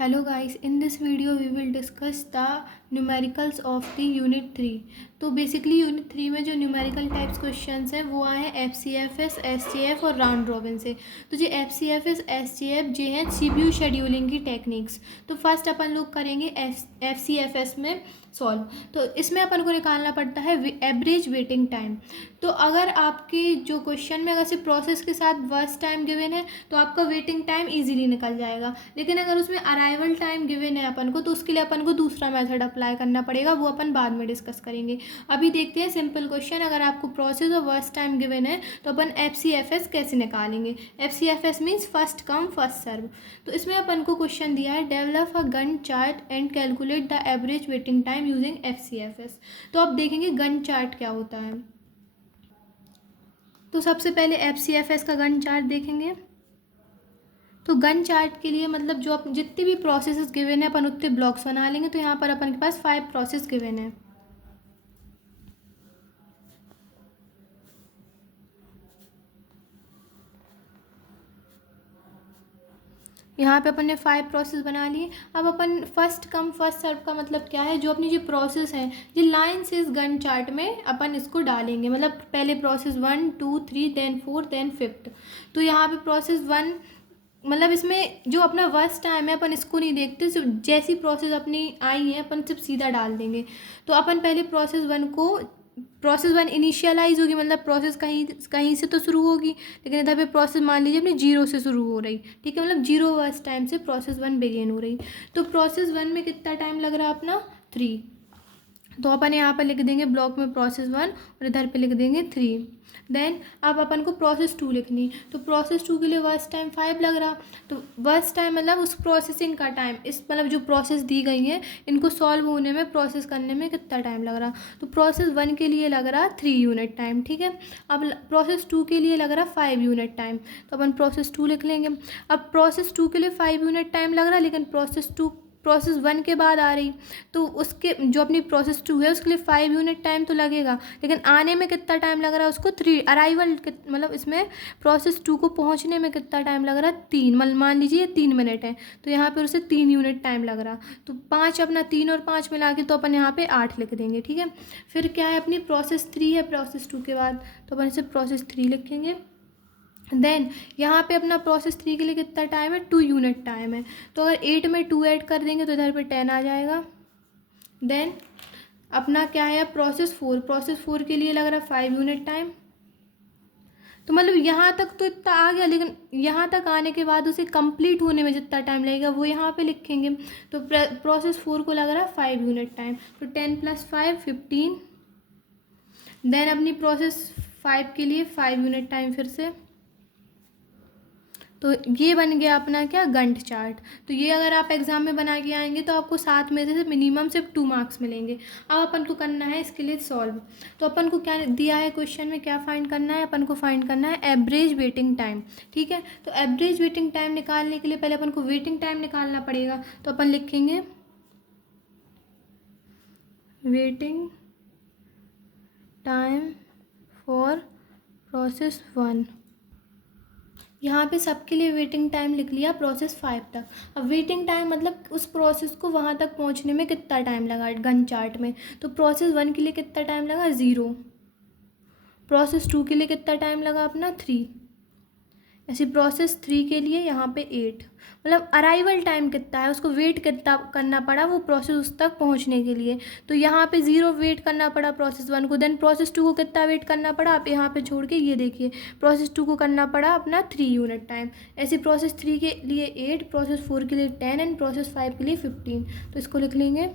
Hello guys, in this video we will discuss the numericals of the unit 3। तो basically unit 3 में जो numerical types questions हैं वो आए हैं FCFS, SJF और राउंड रॉबिन से। तो जो FCFS, SJF जे हैं CPU शेड्यूलिंग की टेक्निक्स। तो फर्स्ट अपन लोग करेंगे FCFS में सॉल्व। तो इसमें अपन को निकालना पड़ता है एवरेज वेटिंग टाइम। तो अगर आपकी जो क्वेश्चन में अगर सिर्फ प्रोसेस के साथ वर्स्ट टाइम गिवन है तो आपका वेटिंग टाइम इजीली निकल जाएगा, लेकिन अगर उसमें अराइवल टाइम गिवन है अपन को तो उसके लिए अपन को दूसरा मेथड अप्लाई करना पड़ेगा, वो अपन बाद में डिस्कस करेंगे। अभी देखते हैं सिंपल क्वेश्चन। अगर आपको प्रोसेस और वर्स्ट टाइम गिवन है तो अपन FCFS कैसे निकालेंगे। FCFS means first come first serve. तो इसमें अपन को क्वेश्चन दिया है develop a Gantt chart and calculate the average waiting time using FCFS। तो आप देखेंगे गन चार्ट क्या होता है। तो सबसे पहले FCFS का गन चार्ट देखेंगे। तो गन चार्ट के लिए मतलब जो आप जितनी भी प्रोसेसेस गिवन है अपन उतने ब्लॉक्स बना लेंगे। तो यहाँ पर अपन के पास 5 प्रोसेस गिवन है। यहाँ पे अपन ने 5 प्रोसेस बना लिए। अब अपन फर्स्ट कम फर्स्ट सर्व का मतलब क्या है, जो अपनी जो प्रोसेस है जो लाइन्स इस गन चार्ट में अपन इसको डालेंगे। मतलब पहले प्रोसेस 1 2 3 देन 4 देन 5। तो यहाँ पे प्रोसेस 1 मतलब इसमें जो अपना वर्स्ट टाइम है अपन इसको नहीं देखते, सिर्फ जैसी प्रोसेस अपनी आई है अपन सिर्फ सीधा डाल देंगे। तो अपन पहले प्रोसेस 1 इनिशियलाइज होगी, मतलब प्रोसेस कहीं कहीं से तो शुरू होगी, लेकिन इधर पे प्रोसेस मान लीजिए अपनी 0 से शुरू हो रही, ठीक है, मतलब 0 वर्स्ट टाइम से प्रोसेस 1 बिगिन हो रही। तो प्रोसेस 1 में कितना टाइम लग रहा है अपना 3। तो अपन यहाँ पर लिख देंगे ब्लॉक में प्रोसेस 1 और इधर पे लिख देंगे 3। देन अब अपन को प्रोसेस 2 लिखनी। तो प्रोसेस 2 के लिए वर्स्ट टाइम 5 लग रहा। तो वर्स्ट टाइम मतलब उस प्रोसेसिंग का टाइम, इस मतलब जो प्रोसेस दी गई हैं इनको सॉल्व होने में प्रोसेस करने में कितना टाइम लग रहा। तो प्रोसेस 1 के लिए लग रहा 3 यूनिट टाइम, ठीक है। अब प्रोसेस 2 के लिए लग रहा 5 यूनिट टाइम। तो अपन प्रोसेस 2 लिख लेंगे। अब प्रोसेस 2 के लिए 5 यूनिट टाइम लग रहा, लेकिन प्रोसेस 1 के बाद आ रही, तो उसके जो अपनी प्रोसेस 2 है उसके लिए 5 यूनिट टाइम तो लगेगा, लेकिन आने में कितना टाइम लग रहा है उसको 3 अराइवल मतलब इसमें प्रोसेस 2 को पहुंचने में कितना टाइम लग रहा है 3, मतलब मान लीजिए 3 मिनट है तो यहाँ पर उसे 3 यूनिट टाइम लग रहा। तो 5 अपना 3 और 5 मिला के तो अपन यहाँ पे 8 लिख देंगे, ठीक है। फिर क्या है अपनी प्रोसेस 3 है प्रोसेस 2 के बाद, तो अपन इसे प्रोसेस 3 लिखेंगे। देन यहाँ पे अपना प्रोसेस 3 के लिए कितना टाइम है 2 यूनिट टाइम है। तो अगर 8 में 2 ऐड कर देंगे तो इधर पे 10 आ जाएगा। देन अपना क्या है प्रोसेस 4 के लिए लग रहा है 5 यूनिट टाइम। तो मतलब यहाँ तक तो इतना आ गया, लेकिन यहाँ तक आने के बाद उसे कंप्लीट होने में जितना टाइम लगेगा वो यहाँ पे लिखेंगे। तो प्रोसेस 4 को लग रहा है 5 यूनिट टाइम। तो 10 + 5 15। देन अपनी प्रोसेस 5 के लिए 5 यूनिट टाइम फिर से। तो ये बन गया अपना क्या गंट चार्ट। तो ये अगर आप एग्ज़ाम में बना के आएंगे तो आपको 7 में से मिनिमम सिर्फ 2 मार्क्स मिलेंगे। अब अपन को करना है इसके लिए सॉल्व। तो अपन को क्या दिया है क्वेश्चन में, क्या फाइंड करना है, अपन को फाइंड करना है एवरेज वेटिंग टाइम, ठीक है। तो एवरेज वेटिंग टाइम निकालने के लिए पहले अपन को वेटिंग टाइम निकालना पड़ेगा। तो अपन लिखेंगे वेटिंग टाइम फॉर प्रोसेस 1। यहाँ पे सबके लिए वेटिंग टाइम लिख लिया प्रोसेस 5 तक। अब वेटिंग टाइम मतलब उस प्रोसेस को वहाँ तक पहुँचने में कितना टाइम लगा गन चार्ट में। तो प्रोसेस 1 के लिए कितना टाइम लगा 0। प्रोसेस 2 के लिए कितना टाइम लगा अपना 3। ऐसे प्रोसेस 3 के लिए यहाँ पे 8। मतलब अराइवल टाइम कितना है, उसको वेट कितना करना पड़ा वो प्रोसेस उस तक पहुँचने के लिए। तो यहाँ पे 0 वेट करना पड़ा प्रोसेस 1 को। देन प्रोसेस 2 को कितना वेट करना पड़ा, आप यहाँ पे छोड़ के ये देखिए प्रोसेस 2 को करना पड़ा अपना 3 यूनिट टाइम। ऐसे प्रोसेस 3 के लिए 8, प्रोसेस 4 के लिए 10 एंड प्रोसेस 5 के लिए 15। तो इसको लिख लेंगे।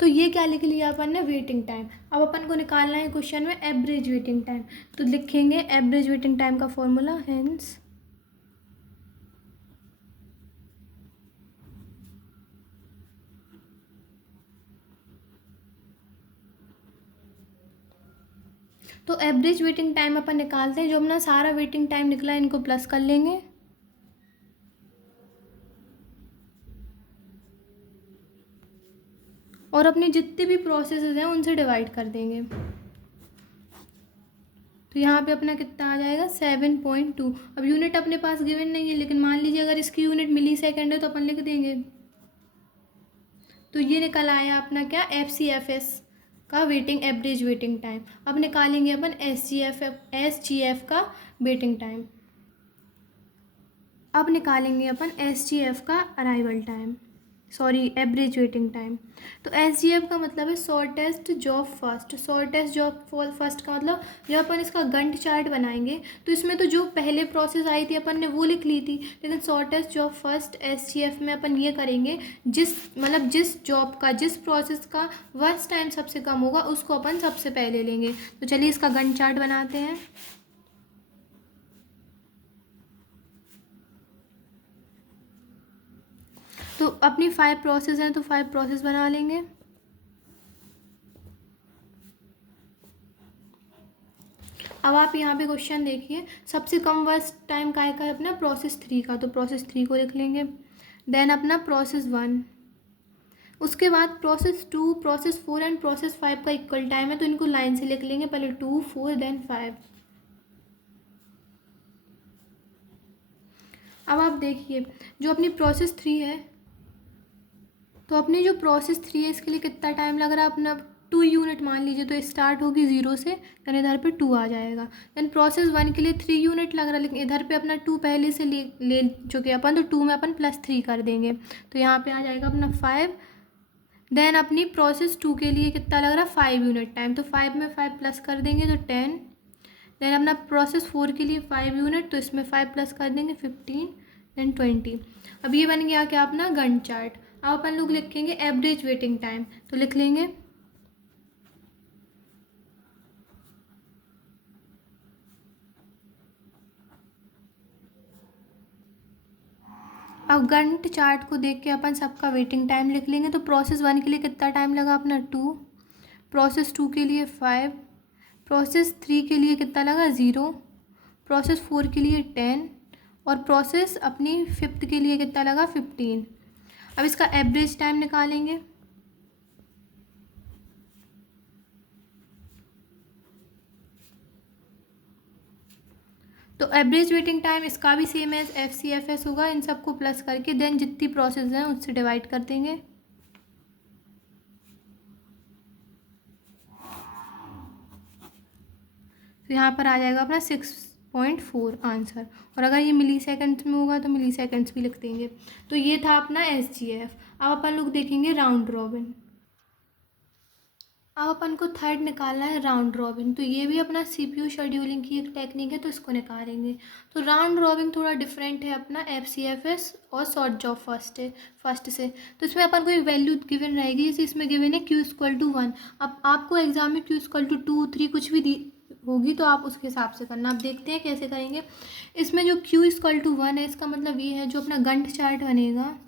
तो ये क्या लिख लिया अपन ने वेटिंग टाइम। अब अपन को निकालना है क्वेश्चन में एवरेज वेटिंग टाइम। तो लिखेंगे एवरेज वेटिंग टाइम का फॉर्मूला हेंस तो एवरेज वेटिंग टाइम अपन निकालते हैं। जो अपना सारा वेटिंग टाइम निकला है इनको प्लस कर लेंगे और अपने जितने भी प्रोसेसेस हैं उनसे डिवाइड कर देंगे। तो यहाँ पे अपना कितना आ जाएगा 7.2। अब यूनिट अपने पास गिवन नहीं है, लेकिन मान लीजिए अगर इसकी यूनिट मिली सेकेंड है तो अपन लिख देंगे। तो ये निकल आया अपना क्या, FCFS का वेटिंग, एवरेज वेटिंग टाइम। अब निकालेंगे अपन SGF का वेटिंग टाइम। अब निकालेंगे अपन SGF का arrival time, sorry average waiting time. तो SGF का मतलब है shortest job first. Shortest job first का मतलब जब अपन इसका गंट चार्ट बनाएंगे तो इसमें तो जो पहले प्रोसेस आई थी अपन ने वो लिख ली थी, लेकिन शॉर्टेस्ट जॉब फर्स्ट SGF में अपन ये करेंगे जिस जॉब का, जिस प्रोसेस का वर्स्ट टाइम सबसे कम होगा उसको अपन सबसे पहले लेंगे। तो चलिए इसका गंट चार्ट बनाते हैं। तो अपनी 5 प्रोसेस हैं तो 5 प्रोसेस बना लेंगे। अब आप यहाँ पे क्वेश्चन देखिए, सबसे कम वर्स्ट टाइम का है अपना प्रोसेस 3 का, तो प्रोसेस 3 को लिख लेंगे। देन अपना प्रोसेस 1, उसके बाद प्रोसेस 2, प्रोसेस 4 एंड प्रोसेस 5 का इक्वल टाइम है तो इनको लाइन से लिख लेंगे, पहले 2, 4 देन 5। अब आप देखिए जो अपनी प्रोसेस 3 है, तो अपनी जो प्रोसेस 3 है इसके लिए कितना टाइम लग रहा है अपना, 2 यूनिट मान लीजिए, तो स्टार्ट होगी 0 से, यानी इधर पे 2 आ जाएगा। देन प्रोसेस 1 के लिए 3 यूनिट लग रहा है, लेकिन इधर पे अपना 2 पहले से ले चुके अपन, तो 2 में अपन +3 कर देंगे, तो यहाँ पे आ जाएगा अपना 5। देन अपनी प्रोसेस 2 के लिए कितना लग रहा है 5 यूनिट टाइम, तो 5 में 5 प्लस कर देंगे तो 10। देन अपना प्रोसेस 4 के लिए 5 यूनिट, तो इसमें 5 प्लस कर देंगे 15 देन 20। अब ये बन गया क्या अपना गंट चार्ट। अब अपन लोग लिखेंगे एवरेज वेटिंग टाइम, तो लिख लेंगे अब गंट चार्ट को देख के अपन सबका वेटिंग टाइम लिख लेंगे। तो प्रोसेस 1 के लिए कितना टाइम लगा अपना 2, प्रोसेस 2 के लिए 5, प्रोसेस 3 के लिए कितना लगा 0, प्रोसेस 4 के लिए 10 और प्रोसेस अपनी 5th के लिए कितना लगा 15। अब इसका एवरेज टाइम निकालेंगे। तो एवरेज वेटिंग टाइम इसका भी सेम एज FCFS होगा, इन सबको प्लस करके देन जितनी प्रोसेस हैं उससे डिवाइड कर देंगे। तो यहाँ पर आ जाएगा अपना 6.4 आंसर, और अगर ये मिली सेकेंड्स में होगा तो मिली सेकेंड्स भी लिख देंगे। तो ये था अपना SGF। अब अपन लोग देखेंगे राउंड रॉबिन। अब अपन को थर्ड निकालना है राउंड रॉबिन, तो ये भी अपना CPU शेड्यूलिंग की एक टेक्निक है, तो इसको निकालेंगे। तो राउंड रॉबिन थोड़ा डिफरेंट है अपना FCFS और शॉर्ट जॉब फर्स्ट से। तो इसमें अपन को एक वैल्यू गिवन रहेगी, जैसे इसमें गिवन है Q=1। अब आपको एग्जाम में Q=2, 3 कुछ भी दी होगी तो आप उसके हिसाब से करना। आप देखते हैं कैसे करेंगे। इसमें जो Q=1 है इसका मतलब ये है जो अपना गंट चार्ट बनेगा,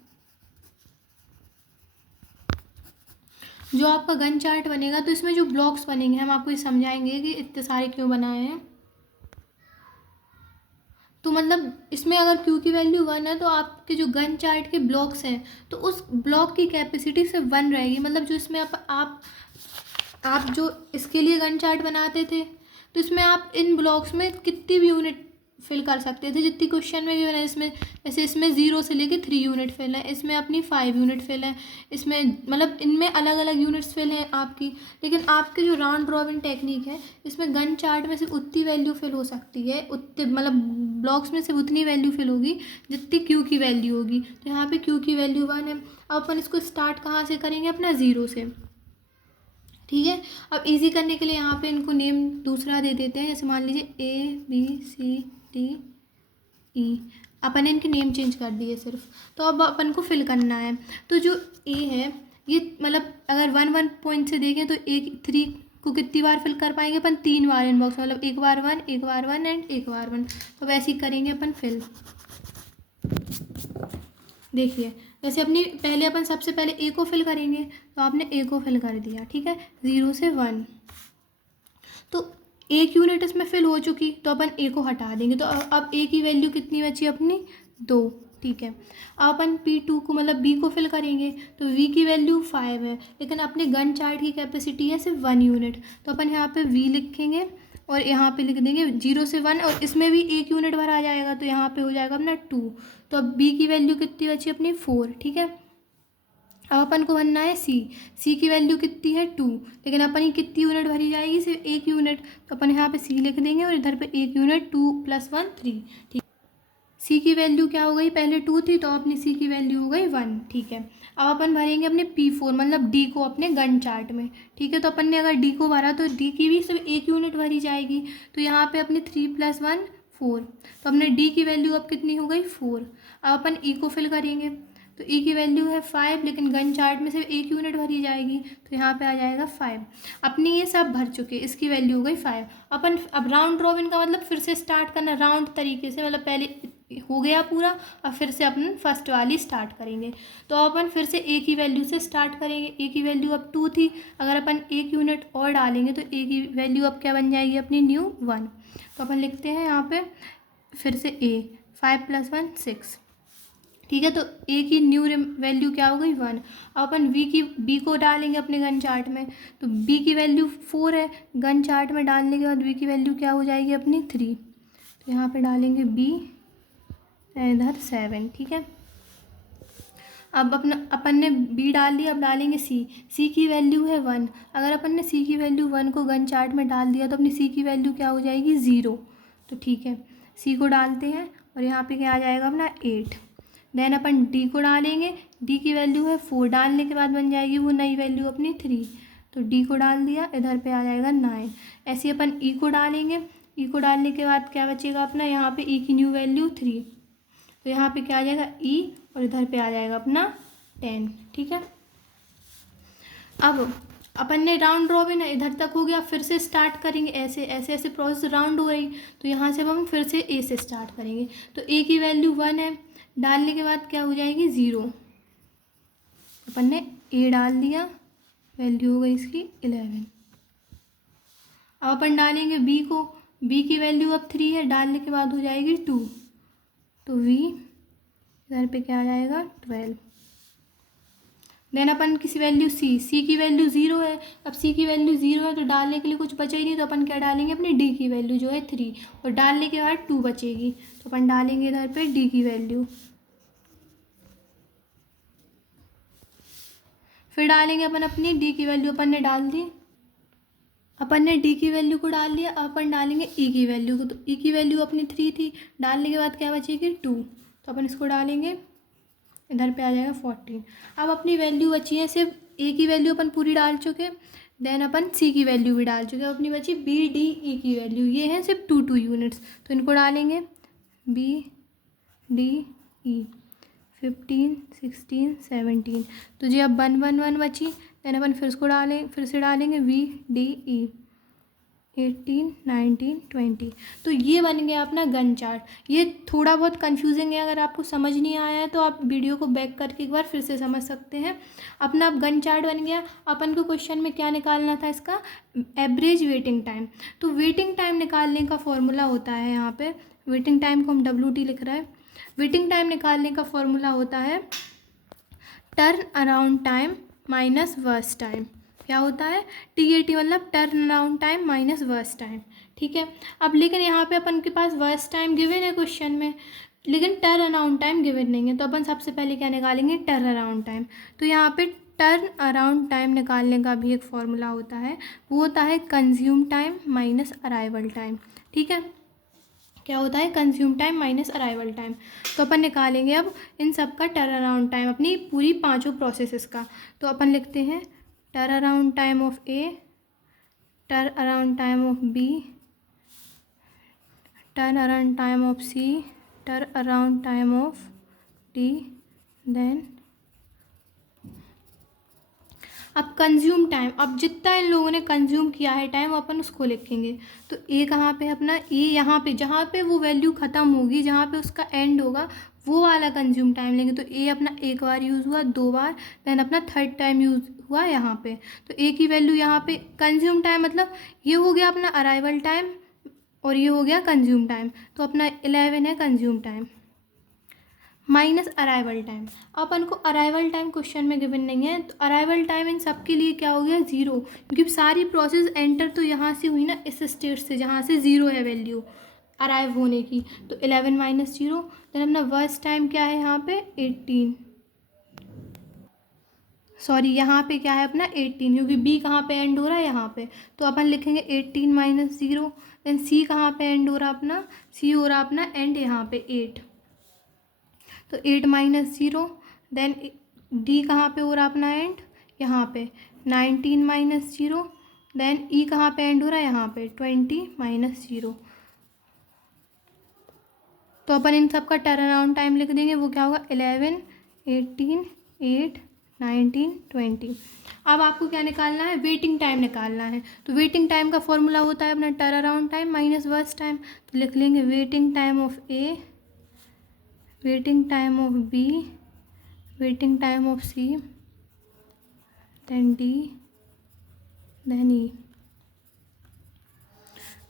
जो आपका गन चार्ट बनेगा, तो इसमें जो ब्लॉक्स बनेंगे हम आपको ये समझाएंगे कि इतने सारे क्यों बनाए हैं। तो मतलब इसमें अगर Q की वैल्यू 1 है तो आपके जो गन चार्ट के ब्लॉक्स हैं तो उस ब्लॉक की कैपेसिटी से 1 रहेगी। मतलब जो इसमें आप जो इसके लिए गन चार्ट बनाते थे तो इसमें आप इन ब्लॉक्स में कितनी भी यूनिट फिल कर सकते थे जितनी क्वेश्चन में गिवन है। इसमें जैसे इसमें 0 से लेके 3 यूनिट फिल है, इसमें अपनी 5 यूनिट फिल है, इसमें मतलब इनमें अलग अलग यूनिट्स फिल हैं आपकी। लेकिन आपके जो राउंड रॉबिन टेक्निक है इसमें गन चार्ट में सिर्फ उतनी वैल्यू फिल हो सकती है, उतने मतलब ब्लॉक्स में सिर्फ उतनी वैल्यू फिल होगी जितनी Q की वैल्यू होगी। तो यहाँ पे Q की वैल्यू 1 है। अब अपन इसको स्टार्ट कहाँ से करेंगे, अपना 0 से। ठीक है, अब इजी करने के लिए यहाँ पे इनको नेम दूसरा दे देते हैं, जैसे मान लीजिए ABCDE, अपन ने इनके नेम चेंज कर दिए सिर्फ। तो अब अपन को फिल करना है। तो जो A है ये मतलब अगर 1 पॉइंट से देखें तो 3 को कितनी बार फिल कर पाएंगे अपन, 3 बार इनबॉक्स, मतलब एक बार 1 एंड एक बार 1। तो वैसे ही करेंगे अपन फिल। देखिए जैसे अपनी पहले अपन सबसे पहले A को फिल करेंगे, तो आपने A को फिल कर दिया। ठीक है, 0 से 1, तो 1 यूनिट इसमें फिल हो चुकी, तो अपन A को हटा देंगे। तो अब A की वैल्यू कितनी बची अपनी 2। ठीक है, अब अपन P2 को मतलब B को फिल करेंगे, तो V की वैल्यू 5 है, लेकिन अपने गन चार्ट की कैपेसिटी है सिर्फ 1 यूनिट, तो अपन यहाँ पे V लिखेंगे और यहाँ पे लिख देंगे 0 से 1, और इसमें भी 1 यूनिट भरा जाएगा, तो यहाँ पे हो जाएगा अपना 2। तो अब बी की वैल्यू कितनी बची अपनी 4, ठीक है। अब अपन को भरना है सी की वैल्यू कितनी है 2, लेकिन अपन ही कितनी यूनिट भरी जाएगी, सिर्फ 1 यूनिट, तो अपन यहाँ पे सी लिख देंगे और इधर पे 1 यूनिट, 2 + 1 3, ठीक। सी की वैल्यू क्या हो गई, पहले 2 थी तो अपनी सी की वैल्यू हो गई 1, ठीक है। अब अपन भरेंगे अपने P4 मतलब डी को अपने गन चार्ट में, ठीक है। तो अपन ने अगर डी को भरा तो डी की भी सिर्फ 1 यूनिट भरी जाएगी, तो यहाँ पे अपने 3 + 1 4, तो अपने डी की वैल्यू अब कितनी हो गई 4। अब अपन ई को फिल करेंगे, तो ई की वैल्यू है 5, लेकिन गन चार्ट में सिर्फ 1 यूनिट भरी जाएगी, तो यहाँ पे आ जाएगा 5। अपनी ये सब भर चुके, इसकी वैल्यू हो गई 5। अपन अब राउंड रॉबिन का मतलब फिर से स्टार्ट करना राउंड तरीके से, मतलब पहले हो गया पूरा, अब फिर से अपन फर्स्ट वाली स्टार्ट करेंगे। तो अपन फिर से ए की वैल्यू से स्टार्ट करेंगे। ए की वैल्यू अब 2 थी, अगर अपन 1 यूनिट और डालेंगे तो ए की वैल्यू अब क्या बन जाएगी अपनी न्यू 1। तो अपन लिखते हैं यहाँ पे फिर से ए 5 + 1 6, ठीक है। तो ए की न्यू वैल्यू क्या हो गई 1। अब अपन बी को डालेंगे अपने गन चार्ट में, तो बी की वैल्यू 4 है, गन चार्ट में डालने के बाद बी की वैल्यू क्या हो जाएगी अपनी 3, तो यहाँ पे डालेंगे बी, इधर 7, ठीक है। अब अपन ने बी डाल दिया, अब डालेंगे सी की वैल्यू है 1, अगर अपन ने सी की वैल्यू 1 को गन चार्ट में डाल दिया तो अपनी सी की वैल्यू क्या हो जाएगी 0, तो ठीक है। सी को डालते हैं और यहाँ पे क्या आ जाएगा अपना 8। देन अपन डी को डालेंगे, डी की वैल्यू है 4, डालने के बाद बन जाएगी वो नई वैल्यू अपनी 3, तो डी को डाल दिया, इधर पे आ जाएगा 9। ऐसे अपन ई को डालेंगे, ई को डालने के बाद क्या बचेगा अपना, यहाँ पे ई की न्यू वैल्यू 3, तो यहाँ पे क्या आ जाएगा ई, और इधर पे आ जाएगा अपना 10, ठीक है। अब अपन ने राउंड रॉबिन इधर तक हो गया, फिर से स्टार्ट करेंगे, ऐसे ऐसे ऐसे प्रोसेस राउंड हो रही, तो यहाँ से अब हम फिर से ए से स्टार्ट करेंगे। तो ए की वैल्यू 1 है, डालने के बाद क्या हो जाएगी 0, अपन ने ए डाल दिया, वैल्यू हो गई इसकी 11। अब अपन डालेंगे बी को, बी की वैल्यू अब 3 है, डालने के बाद हो जाएगी 2, तो वी इधर पे क्या आ जाएगा 12। देन अपन किसी वैल्यू सी की वैल्यू 0 है, अब सी की वैल्यू 0 है तो डालने के लिए कुछ बचा ही नहीं, तो अपन क्या डालेंगे अपनी डी की वैल्यू जो है 3, और डालने के बाद 2 बचेगी, तो अपन डालेंगे इधर पे डी की वैल्यू, फिर डालेंगे अपन अपनी डी की वैल्यू, अपन ने डाल दी, अपन ने डी की वैल्यू को डाल लिया। अब अपन डालेंगे ई की वैल्यू को, तो ई की वैल्यू अपनी 3 थी, डालने के बाद क्या बचेगी 2, तो अपन इसको डालेंगे, इधर पे आ जाएगा 14। अब अपनी वैल्यू बची है सिर्फ ए की वैल्यू अपन पूरी डाल चुके, देन अपन सी की वैल्यू भी डाल चुके, अपनी बची बी डी ई की वैल्यू, ये है सिर्फ 2 यूनिट्स, तो इनको डालेंगे बी डी ई 15 16 17, तो जी अब 1 1 1 बची, देन अपन फिर से डालेंगे वी डी ई 18 19 20, तो ये बन गया अपना गन चार्ट। ये थोड़ा बहुत कंफ्यूजिंग है, अगर आपको समझ नहीं आया है तो आप वीडियो को बैक करके एक बार फिर से समझ सकते हैं। अपना अब गन चार्ट बन गया। अपन को क्वेश्चन में क्या निकालना था, इसका एवरेज वेटिंग टाइम। तो वेटिंग टाइम निकालने का फॉर्मूला होता है, यहाँ पे वेटिंग टाइम को हम WT लिख रहे हैं। वेटिंग टाइम निकालने का फॉर्मूला होता है turn around time minus burst time. क्या होता है TAT, मतलब turn around time minus burst time, ठीक है। अब लेकिन यहाँ पे अपन के पास वर्स्ट टाइम गिवन है क्वेश्चन में, लेकिन टर्न अराउंड टाइम गिवन नहीं है, तो अपन सबसे पहले क्या निकालेंगे टर्न अराउंड टाइम। तो यहाँ पे टर्न अराउंड टाइम निकालने का भी एक फॉर्मूला होता है, वो होता है consume time minus arrival time, ठीक है। क्या होता है consume time minus arrival time. तो अपन निकालेंगे अब इन सब का टर्न अराउंड टाइम, अपनी पूरी 5 प्रोसेसेस का। तो अपन लिखते हैं turn around time of A, turn around time of B, turn around time of C, turn around time of D, then अब कंज्यूम टाइम। अब जितना इन लोगों ने कंज्यूम किया है टाइम अपन उसको लिखेंगे। तो ए कहाँ पे अपना, ए यहाँ पे जहाँ पे वो वैल्यू ख़त्म होगी, जहाँ पे उसका एंड होगा वो वाला कंज्यूम टाइम लेंगे। तो ए अपना एक बार यूज़ हुआ, 2 बार, देन अपना 3rd टाइम यूज़ हुआ यहाँ पे। तो ए की वैल्यू यहाँ पे कंज्यूम टाइम, मतलब ये हो गया अपना अराइवल टाइम और ये हो गया कंज्यूम टाइम, तो अपना 11 है consume time minus arrival time. अपन को अराइवल टाइम क्वेश्चन में गिवन नहीं है, तो अराइवल टाइम इन सब के लिए क्या हो गया, 0, क्योंकि सारी प्रोसेस एंटर तो यहाँ से हुई ना, इस स्टेट से जहाँ से 0 है वैल्यू अराइव होने की। तो 11 माइनस 0, देन अपना वर्स्ट टाइम क्या है यहाँ पे 18, सॉरी यहाँ पे क्या है अपना 18, क्योंकि बी कहाँ पे एंड हो रहा है, यहाँ पे। तो अपन लिखेंगे 18 माइनस 0, देन सी कहाँ पे एंड हो रहा अपना, सी हो रहा अपना एंड यहाँ पे 8, तो 8 माइनस 0, देन डी कहाँ पे हो रहा अपना एंड, यहाँ पे 19 माइनस 0, देन ई कहाँ पे एंड हो रहा है, यहाँ पे 20 माइनस 0। तो अपन इन सब का टर्न अराउंड टाइम लिख देंगे, वो क्या होगा 11, 18, 8, 19, 20। अब आपको क्या निकालना है, वेटिंग टाइम निकालना है। तो वेटिंग टाइम का फॉर्मूला होता है अपना turn around time minus burst time. तो लिख लेंगे waiting time of A, waiting time of B, waiting time of C, then D, then E.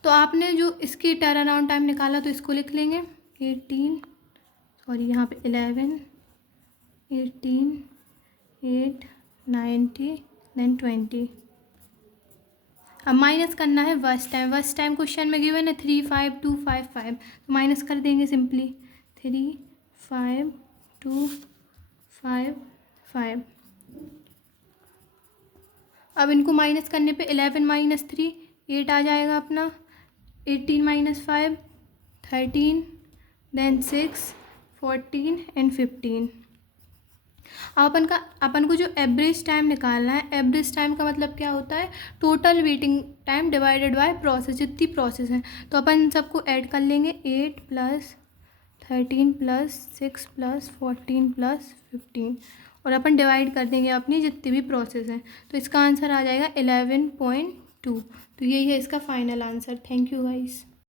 तो आपने जो इसकी टर्न अराउंड टाइम निकाला तो इसको लिख लेंगे 18, सॉरी यहाँ पे 11, 18, 8, 90, देन 20। अब माइनस करना है worst time. Worst time question में गिवन है 3, 5, 2, 5, 5, तो माइनस कर देंगे सिंपली 3, 5, 2, 5, 5। अब इनको माइनस करने पे 11 माइनस 3 8 आ जाएगा अपना, 18 माइनस 5 13, देन 6, 14 एंड 15। अब अपन को जो एवरेज टाइम निकालना है, एवरेज टाइम का मतलब क्या होता है, total waiting time divided by process, जितनी प्रोसेस है। तो अपन सबको ऐड कर लेंगे 8 प्लस 13 प्लस 6 प्लस 14 प्लस 15, और अपन डिवाइड कर देंगे अपनी जितनी भी प्रोसेस हैं। तो इसका आंसर आ जाएगा 11.2। तो यही है इसका final answer. Thank you guys.